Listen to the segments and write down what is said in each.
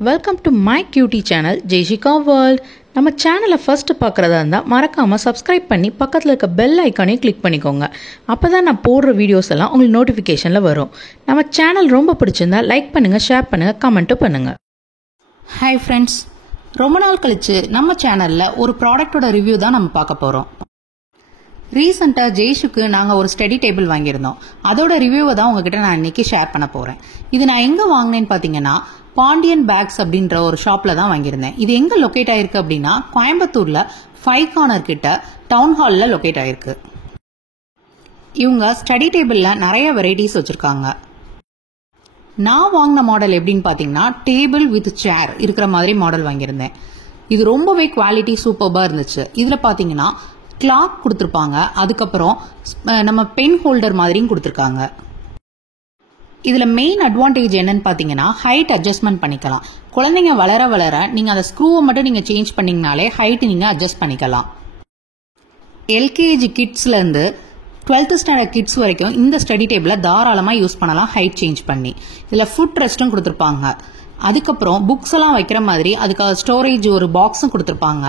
Welcome to my cutie channel Jaishika world. நம்ம சேனலை first பார்க்குறதா இருந்தால் மறக்காமல் சப்ஸ்கிரைப் பண்ணி பக்கத்தில் இருக்க பெல் ஐக்கானையும் கிளிக் பண்ணிக்கோங்க. அப்போ தான் நான் போடுற வீடியோஸ் எல்லாம் உங்களுக்கு நோட்டிஃபிகேஷனில் வரும். நம்ம சேனல் ரொம்ப பிடிச்சிருந்தா லைக் பண்ணுங்கள், ஷேர் பண்ணுங்கள், கமெண்ட்டும் பண்ணுங்கள். ஹாய் ஃப்ரெண்ட்ஸ், ரொம்ப நாள் கழிச்சு நம்ம சேனலில் ஒரு ப்ராடக்டோட ரிவ்யூ தான் நம்ம பார்க்க போகிறோம். ரீசெண்டாக ஜெய்ஷுக்கு நாங்கள் ஒரு ஸ்டடி டேபிள் வாங்கியிருந்தோம். அதோட ரிவ்யூவை தான் உங்ககிட்ட நான் இன்னைக்கு ஷேர் பண்ண போகிறேன். இது நான் எங்கே வாங்கினேன்னு பார்த்தீங்கன்னா பாண்டியன் பேக்ஸ் அப்படின்ற ஒரு ஷாப்பில் தான் வாங்கியிருந்தேன். இது எங்கே லொக்கேட் ஆயிருக்கு அப்படின்னா கோயம்புத்தூரில் 5 கார்னர் கிட்ட டவுன் ஹாலில் லொக்கேட் ஆயிருக்கு. இவங்க ஸ்டடி டேபிளில் நிறைய வெரைட்டிஸ் வச்சுருக்காங்க. நான் வாங்கின மாடல் எப்படின்னு பார்த்தீங்கன்னா டேபிள் வித் சேர் இருக்கிற மாதிரி மாடல் வாங்கியிருந்தேன். இது ரொம்பவே குவாலிட்டி சூப்பர்பாக இருந்துச்சு. இதில் பார்த்தீங்கன்னா கிளாக் கொடுத்துருப்பாங்க, அதுக்கப்புறம் நம்ம பென் ஹோல்டர் மாதிரியும் கொடுத்துருக்காங்க. இதில் மெயின் அட்வான்டேஜ் என்னன்னு பார்த்தீங்கன்னா ஹைட் அட்ஜஸ்ட்மெண்ட் பண்ணிக்கலாம். குழந்தைங்க வளர வளர நீங்கள் அந்த ஸ்க்ரூவை மட்டும் நீங்கள் சேஞ்ச் பண்ணிங்கனாலே ஹைட் நீங்கள் அட்ஜஸ்ட் பண்ணிக்கலாம். எல்கேஜி கிட்ஸ்லேருந்து 12th ஸ்டாண்டர்ட் கிட்ஸ் வரைக்கும் இந்த ஸ்டடி டேபிளை தாராளமாக யூஸ் பண்ணலாம் ஹைட் சேஞ்ச் பண்ணி. இதில் ஃபுட் ரெஸ்ட்டும் கொடுத்துருப்பாங்க. அதுக்கப்புறம் புக்ஸ் எல்லாம் வைக்கிற மாதிரி அதுக்காக ஸ்டோரேஜ் ஒரு பாக்ஸும் கொடுத்துருப்பாங்க.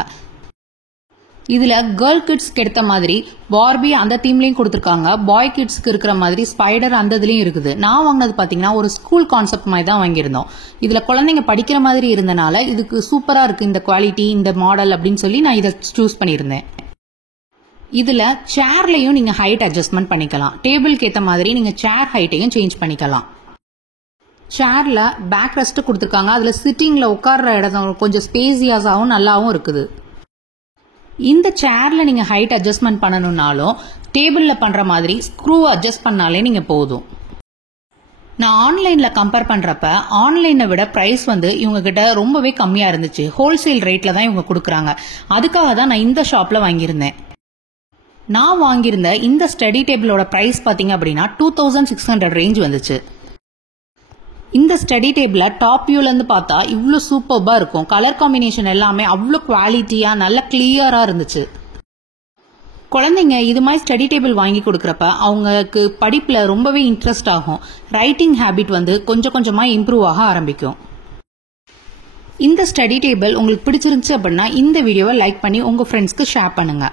இதில் கேர்ள் கிட்ஸ்க்கு எடுத்த மாதிரி பார்பி அந்த தீம்லையும் கொடுத்துருக்காங்க. பாய் கிட்ஸ்க்கு இருக்கிற மாதிரி ஸ்பைடர் அந்த இதுலையும் இருக்குது. நான் வாங்கினது பார்த்தீங்கன்னா ஒரு ஸ்கூல் கான்செப்ட் மாதிரி தான் வாங்கியிருந்தோம். இதில் குழந்தைங்க படிக்கிற மாதிரி இருந்தனால இதுக்கு சூப்பராக இருக்குது இந்த குவாலிட்டி, இந்த மாடல் அப்படின்னு சொல்லி நான் இதை சூஸ் பண்ணியிருந்தேன். இதில் சேர்லையும் நீங்கள் ஹைட் அட்ஜஸ்ட்மெண்ட் பண்ணிக்கலாம். டேபிளுக்கு ஏற்ற மாதிரி நீங்கள் சேர் ஹைட்டையும் சேஞ்ச் பண்ணிக்கலாம். சேரில் பேக் ரெஸ்ட் கொடுத்துருக்காங்க. அதில் சிட்டிங்கில் உட்கார்ற இடம் கொஞ்சம் ஸ்பேசியஸாகவும் நல்லாவும் இருக்குது. இந்த சேர்ல நீங்க ஹைட் அட்ஜஸ்ட்மெண்ட் பண்ணணும்னாலும் டேபிள்ல பண்ற மாதிரி ஸ்க்ரூ அட்ஜஸ்ட் பண்ணாலே நீங்க போதும். நான் ஆன்லைன்ல கம்பேர் பண்றப்ப ஆன்லைனை விட பிரைஸ் இவங்க கிட்ட ரொம்பவே கம்மியா இருந்துச்சு. ஹோல்சேல் ரேட்ல தான் இவங்க கொடுக்குறாங்க. அதுக்காக தான் நான் இந்த ஷாப்ல வாங்கியிருந்தேன். நான் வாங்கியிருந்த இந்த ஸ்டடி டேபிளோட பிரைஸ் பாத்தீங்க அப்படின்னா 2600 ரேஞ்ச் வந்துச்சு. இந்த ஸ்டடி டேபிள டாப் வியூல இருந்து பார்த்தா இவ்வளோ சூப்பர்பா இருக்கும். கலர் காம்பினேஷன் எல்லாமே அவ்வளோ குவாலிட்டியா நல்ல கிளியரா இருந்துச்சு. குழந்தைங்க இது மாதிரி ஸ்டடி டேபிள் வாங்கி கொடுக்கறப்ப அவங்களுக்கு படிப்புல ரொம்பவே இன்ட்ரெஸ்ட் ஆகும். ரைட்டிங் ஹேபிட் கொஞ்சம் கொஞ்சமா இம்ப்ரூவ் ஆக ஆரம்பிக்கும். இந்த ஸ்டடி டேபிள் உங்களுக்கு பிடிச்சிருந்துச்சு அப்படின்னா இந்த வீடியோவை லைக் பண்ணி உங்க ஃப்ரெண்ட்ஸ்க்கு ஷேர் பண்ணுங்க.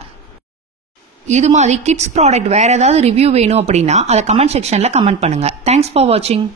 இது மாதிரி கிட்ஸ் ப்ராடக்ட் வேற ஏதாவது ரிவ்யூ வேணும் அப்படின்னா அதை கமெண்ட் செக்ஷன்ல கமெண்ட் பண்ணுங்க. தேங்க்ஸ் ஃபார் வாட்சிங்.